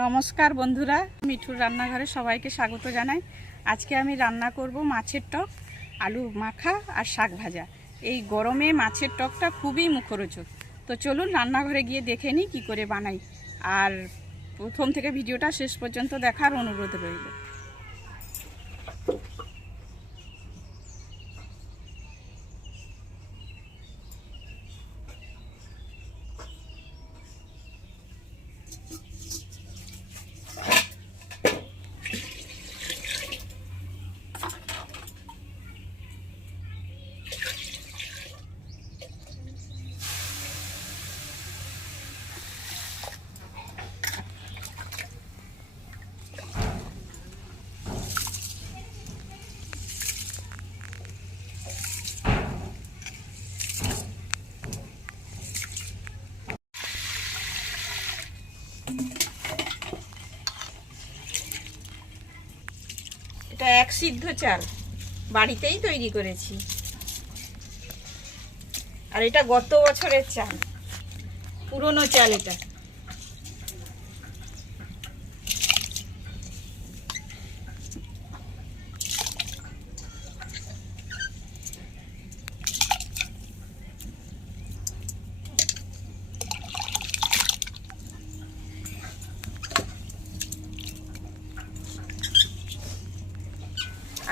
নমস্কার বন্ধুরা, মিঠুর রান্নাঘরে সবাইকে স্বাগত জানাই। আজকে আমি রান্না করব মাছের টক, আলু মাখা আর শাক ভাজা। এই গরমে মাছের টকটা খুবই মুখরোচক। তো চলুন রান্নাঘরে গিয়ে দেখে নিই কী করে বানাই। আর প্রথম থেকে ভিডিওটা শেষ পর্যন্ত দেখার অনুরোধ রইল। সিদ্ধ চাল। বাড়িতেই তৈরি করেছি। আর এটা গত বছরের চাল। পুরনো চাল এটা।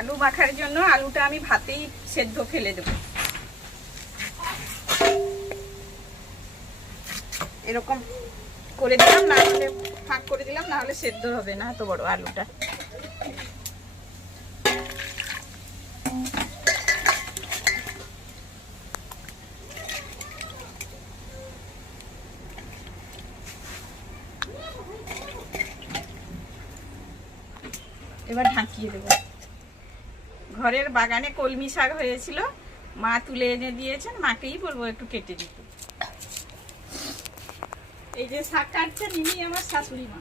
আলু মাখার জন্য আলুটা আমি ভাতেই সেদ্ধ ফেলে দেব। এরকম করে দিলাম, না হলে ফাঁক করে দিলাম, না হলে সেদ্ধ হবে না, এত বড় আলুটা এবার ঢাকিয়ে দেবো ঘরের বাগানে কলমি শাক হয়েছিল মা তুলে এনে দিয়েছেন মাকেই বলব একটু কেটে দিতে। এই যে শাক কাটছেন ইনি আমার শাশুড়ি মা।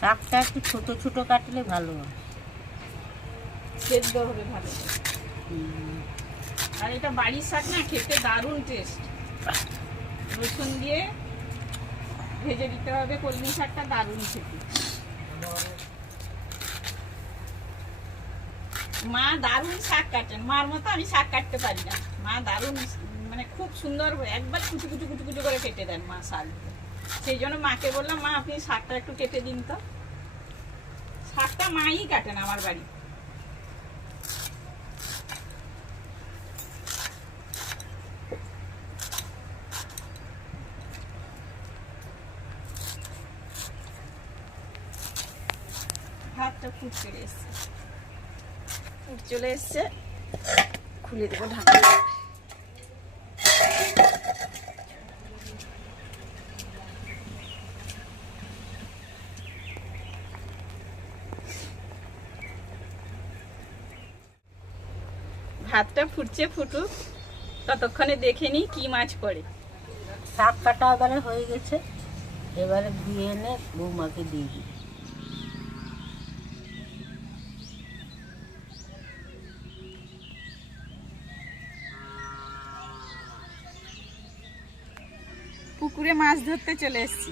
শাকটা একটু ছোট ছোট কাটলে ভালো হয়। সেদ্ধ হবে ভালো। আর এটা বাড়ির শাক না, খেতে দারুণ টেস্ট রসুন দিয়ে ভেজে দিতে হবে, কলমি শাকটা দারুণ খেতে। মা দারুণ শাক কাটেন। মার মতো আমি শাক কাটতে পারি না। মা দারুণ মানে খুব সুন্দর একবার কুচু কুচু কুচু কুচু করে কেটে দেন মা শাক। সেই জন্য মাকে বললাম, মা, আপনি শাকটা একটু কেটে দিন তো। শাকটা মাই কাটেন আমার বাড়ি ভাতটা ফুট চলে এসছে। ফুট চলে এসছে। খুলে দেবো ঢাকা ভাতটা ফুটছে, ফুটুক। ততক্ষণে দেখে নিই কি মাছ পড়ে। শাক কাটা এবারে হয়ে গেছে। এবারে ধুয়ে এনে বৌমাকে দিয়ে দিই। ধরতে চলে এসেছি।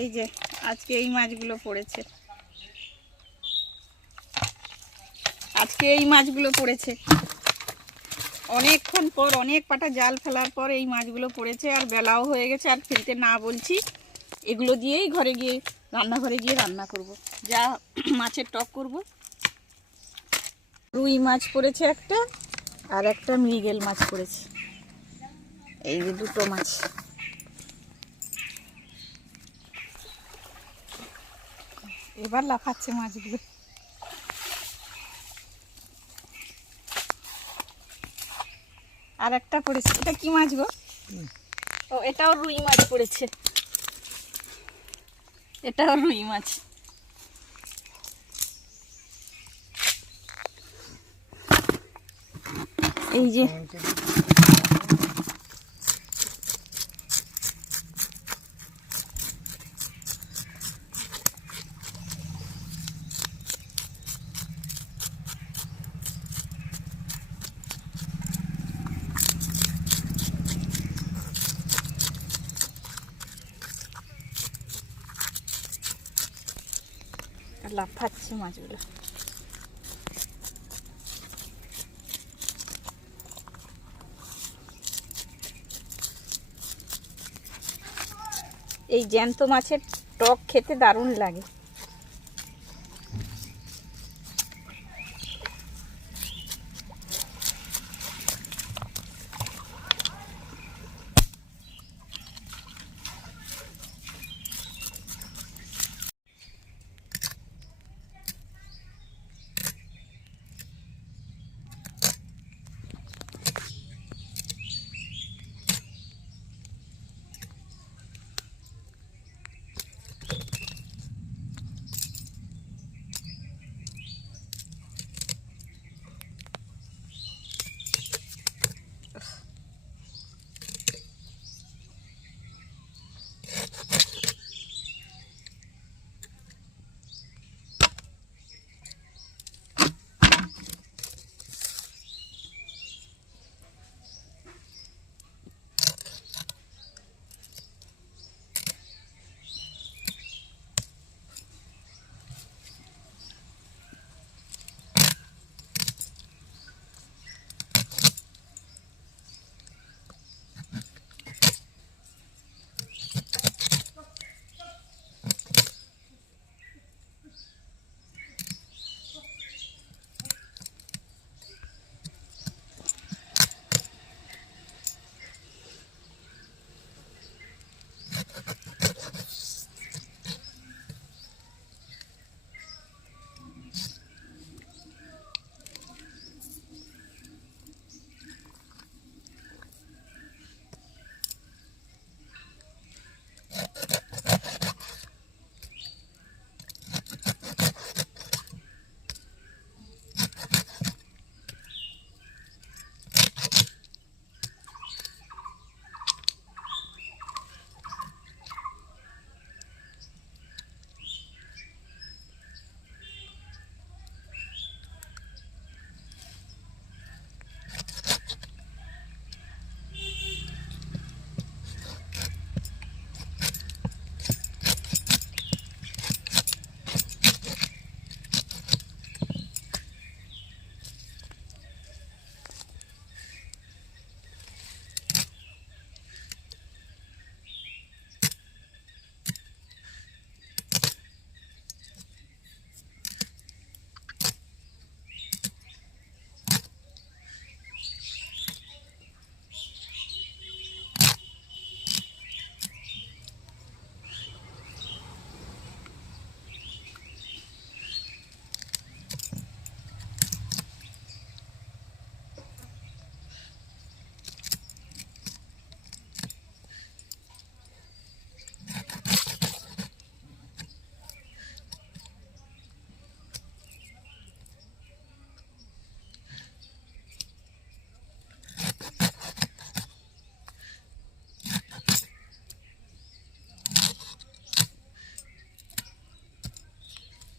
এই যে, আজকে এই মাছগুলো পড়েছে। আজকে এই মাছগুলো পড়েছে। অনেকক্ষণ পর, অনেক পাটা জাল ফেলার পর এই মাছগুলো পড়েছে আর বেলাও হয়ে গেছে। আর ফেলতে না বলছি, এগুলো দিয়েই ঘরে গিয়ে, রান্নাঘরে গিয়ে রান্না করব। যা মাছের টক করব। রুই মাছ পড়েছে একটা, আর একটা মৃগেল মাছ পড়েছে। এই যে দুটো মাছ। এবার লাফাচ্ছে মাছগুলো। আর একটা পড়েছে। এটা কি মাছ গো? ও এটাও রুই মাছ পড়েছে। এটাও রুই মাছ। এই যে লাফাচ্ছে মাছগুলো এই জ্যান্ত মাছের টক খেতে দারুণ লাগে।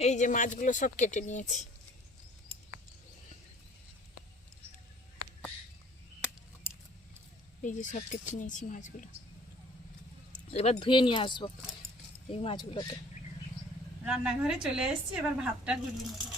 এই যে মাছগুলো সব কেটে নিয়েছি। এই যে সব কেটে নিয়েছি মাছগুলো। এবার ধুয়ে নিয়ে আসব এই মাছগুলোকে। রান্নাঘরে চলে এসেছি, এবার ভাতটা গুলিয়ে নেব।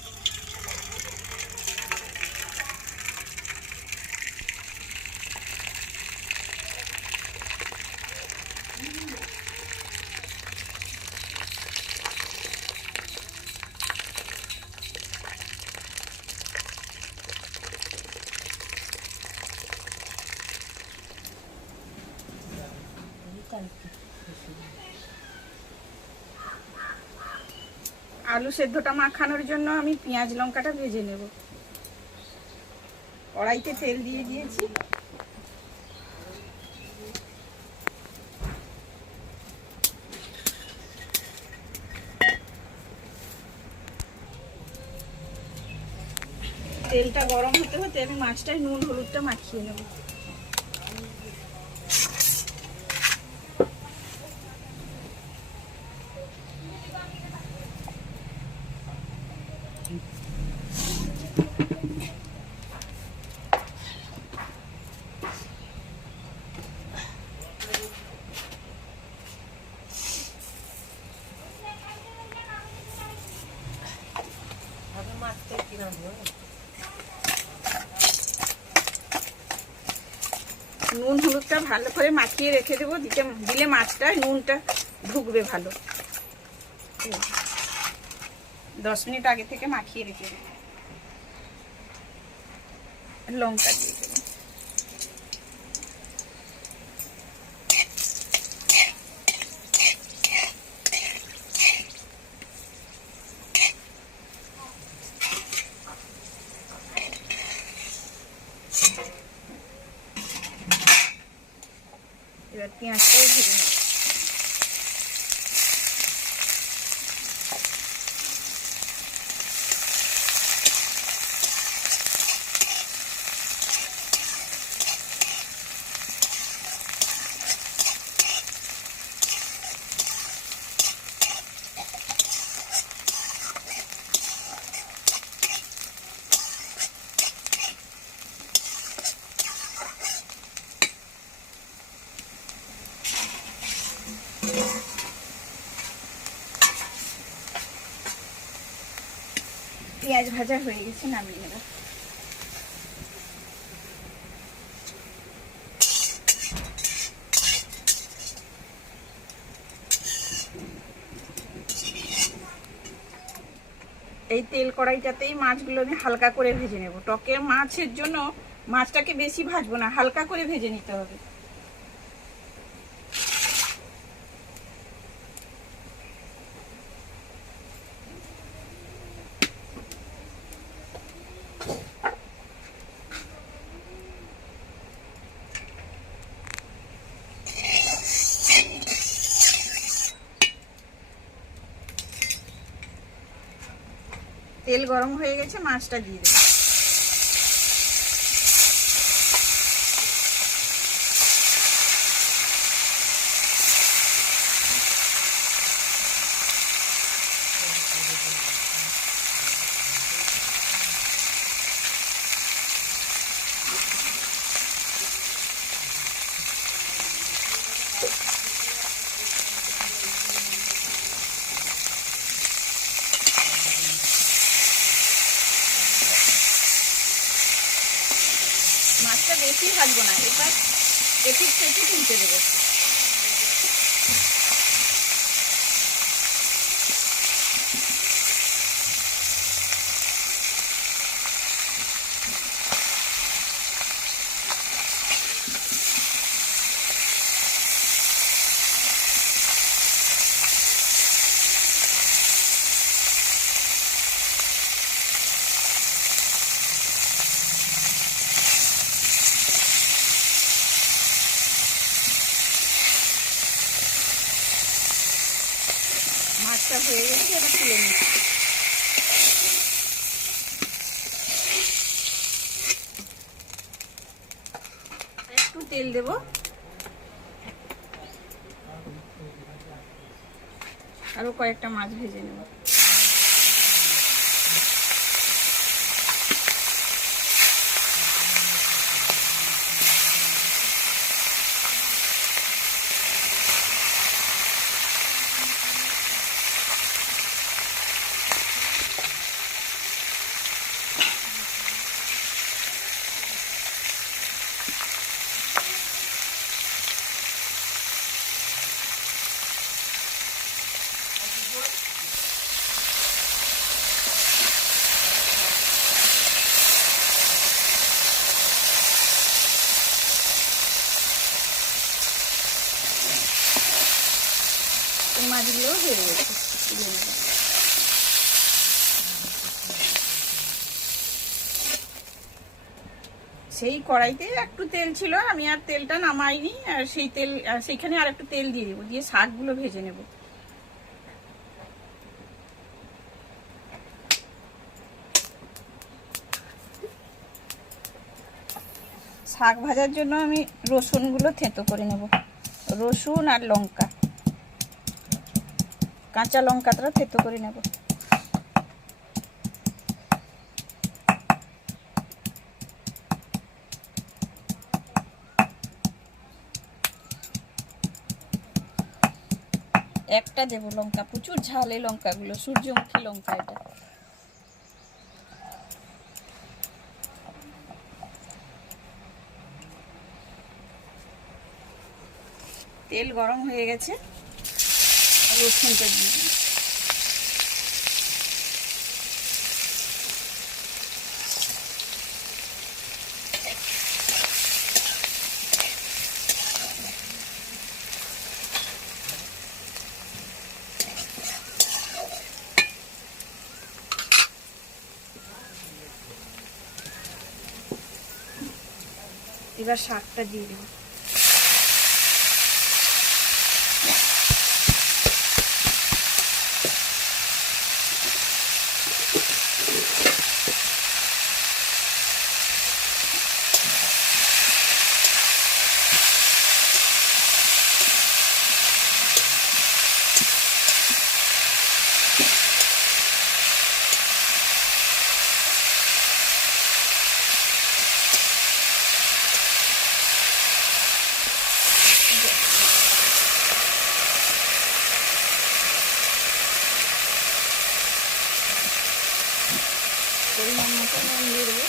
আলু সেদ্ধটা মাখানোর জন্য আমি পেঁয়াজ লঙ্কাটা ভেজে নেব। কড়াইতে তেল দিয়ে দিয়েছি। তেলটা গরম হতে হতে আমি মাছটায় নুন, হলুদটা মাখিয়ে নেব আমি মাছটা কিনা দেবো নুন হলুদটা ভালো করে মাখিয়ে রেখে দেবো। দিতে দিলে মাছটা নুনটা ঢুকবে ভালো। দশ মিনিট আগে থেকে মাখিয়ে রেখে দেবো। লঙ্কা দিয়ে দেবো এবার পেঁয়াজটাও ভেজে নেব পেঁয়াজ ভাজা হয়ে গেছে, নামিয়ে নেব। এই তেল কড়াইটাতেই মাছগুলো আমি হালকা করে ভেজে নেব। টকের মাছের জন্য মাছটাকে বেশি ভাজবো না, হালকা করে ভেজে নিতে হবে। গরম হয়ে গেছে মাছটা দিয়ে দেবো মাছটা বেশি ভাজবো না। এবার এপিট সেপিট উল্টে দেবো। মাছটা হয়ে গেছে এবার তুলে নিচ্ছি। একটু তেল দেব। আরও কয়েকটা মাছ ভেজে নেব। হয়ে গেছে। সেই কড়াইতে একটু তেল ছিল, আমি আর তেলটা নামাইনি, আর সেই তেল সেইখানে আর একটু তেল দিয়ে দেবো, দিয়ে শাকগুলো ভেজে নেব। শাক ভাজার জন্য আমি রসুনগুলো থেঁতো করে নেব, রসুন আর লঙ্কা। কাঁচা লঙ্কাটা থেতো করে নেব। একটা দেবো লঙ্কা, প্রচুর ঝাল লঙ্কাগুলো, সূর্যমুখী লঙ্কা এটা। তেল গরম হয়ে গেছে। রসুনটা দিয়ে দিই। এবার শাকটা দিয়ে দেবো পরিমাণ মতো নুন দিয়ে দেবো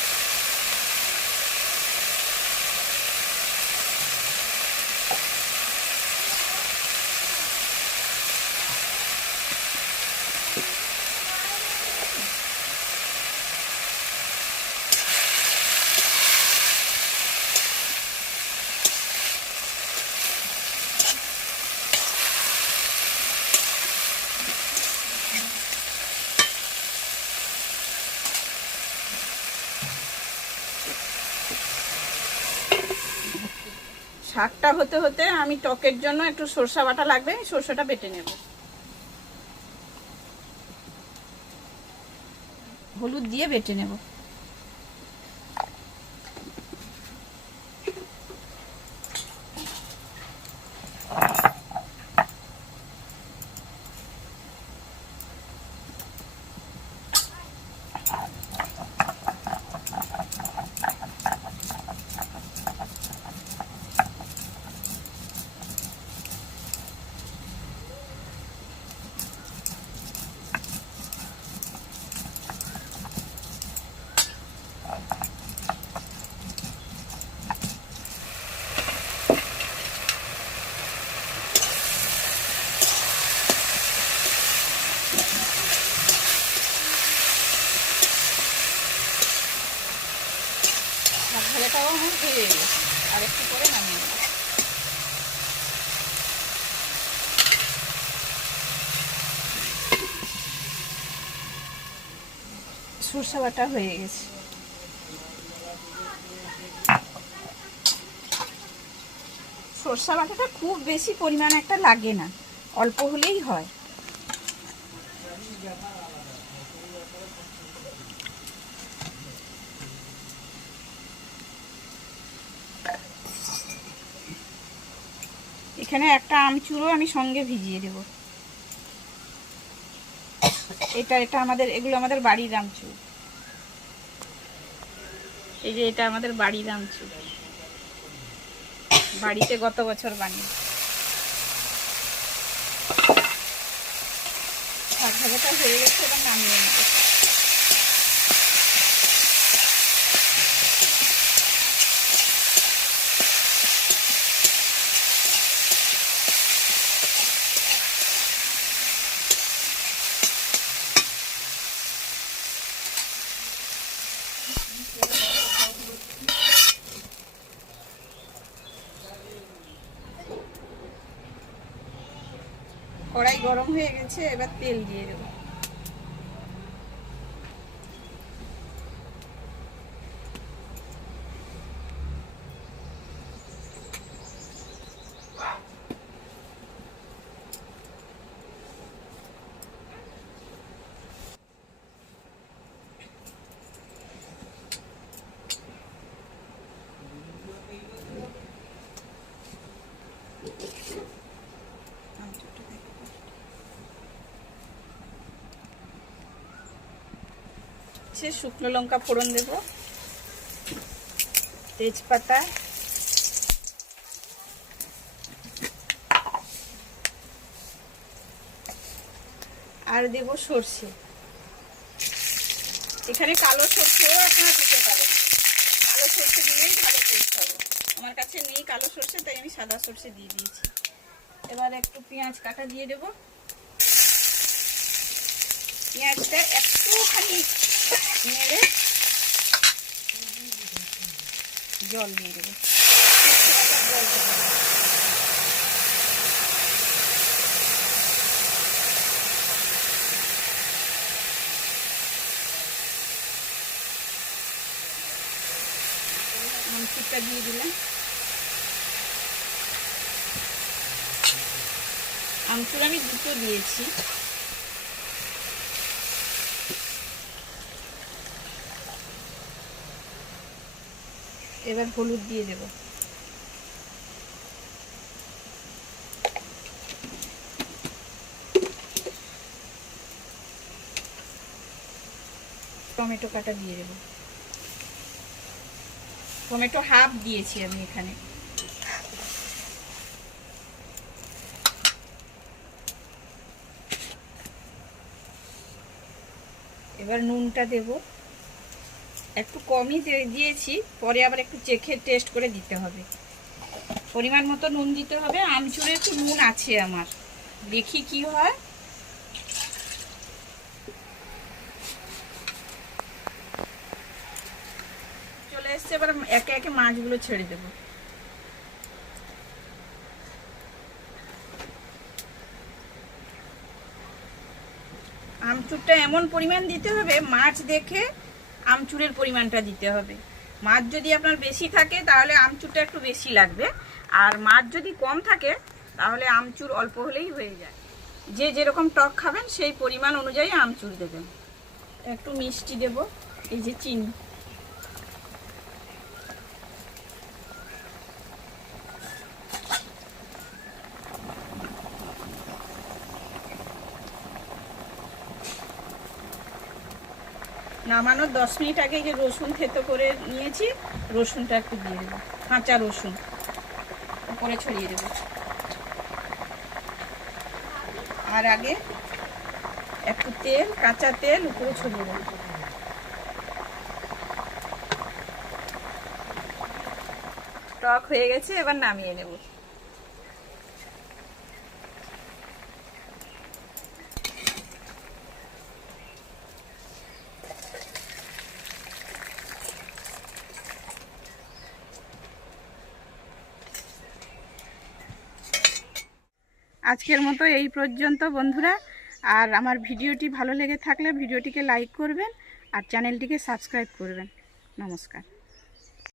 শাকটা হতে হতে আমি টকের জন্য একটু সরষা বাটা লাগবে আমি সরষাটা বেটে নেব। হলুদ দিয়ে বেটে নেব শাক ভাজাটাও আমার হয়ে গেছে আর একটু করে নামিয়ে নেব সরষে বাটা হয়ে গেছে। সরষা বাটাটা খুব বেশি পরিমাণ একটা লাগে না, অল্প হলেই হয়। এখানে একটা আমচুরও আমি সঙ্গে ভিজিয়ে দেব। এটা এটা আমাদের, এগুলো আমাদের বাড়ির আমচুর। এই যে এটা আমাদের বাড়ির ছিল বাড়িতে গত বছর বানিয়ে। ভাজাটা হয়ে গেছে, এবার নামিয়ে নেব। কড়াই গরম হয়ে গেছে এবার তেল দিয়ে দেবো। হচ্ছে শুকনো লঙ্কা ফোড়ন দেব, তেজপাতা, আর দেব সর্ষে। এখানে কালো সর্ষেও আপনারা দিতে পারেন। কালো সর্ষে দিলেই ভালো টেস্ট হবে। আমার কাছে নেই কালো সর্ষে, তাই আমি সাদা সর্ষে দিয়ে দিয়েছি। এবার একটু পেঁয়াজ কাটা দিয়ে দেব। পেঁয়াজটা একটুখানি নেড়ে জল দিয়ে দেবো। জল দিয়ে দিলাম। আমচুর আমি দুটো দিয়েছি। এবার হলুদ দিয়ে দেব। টমেটো কাটা দিয়ে দেব। টমেটো হাফ দিয়েছি আমি এখানে। এবার নুনটা দেব। একটু কমই দিয়েছি, পরে আবার একটু চেখে টেস্ট করে দিতে হবে। পরিমাণ মতো নুন দিতে হবে, আমচুরে একটু নুন আছে আমার। দেখি কি হয়। চলে এসছে, এবার একে একে মাছগুলো ছেড়ে দেবো। আমচুরটা এমন পরিমাণ দিতে হবে, মাছ দেখে আমচুরের পরিমাণটা দিতে হবে। মাছ যদি আপনার বেশি থাকে, তাহলে আমচুরটা একটু বেশি লাগবে। আর মাছ যদি কম থাকে, তাহলে আমচুর অল্প হলেই হয়ে যায়। যে যেরকম টক খাবেন, সেই পরিমাণ অনুযায়ী আমচুর দেবেন। একটু মিষ্টি দেব, এই যে চিনি। নামানোর দশ মিনিট আগে যে রসুন থেতো করে নিয়েছি, রসুনটা একটু দিয়ে দেবো, কাঁচা রসুন। উপরে ছড়িয়ে দেবো। আর আগে একটু তেল, কাঁচা তেল উপরে ছড়িয়ে দেবো। টক হয়ে গেছে, এবার নামিয়ে নেব। আজকের মতো এই পর্যন্ত বন্ধুরা। আর আমার ভিডিওটি ভালো লেগে থাকলে ভিডিওটিকে লাইক করবেন আর চ্যানেলটিকে সাবস্ক্রাইব করবেন। নমস্কার।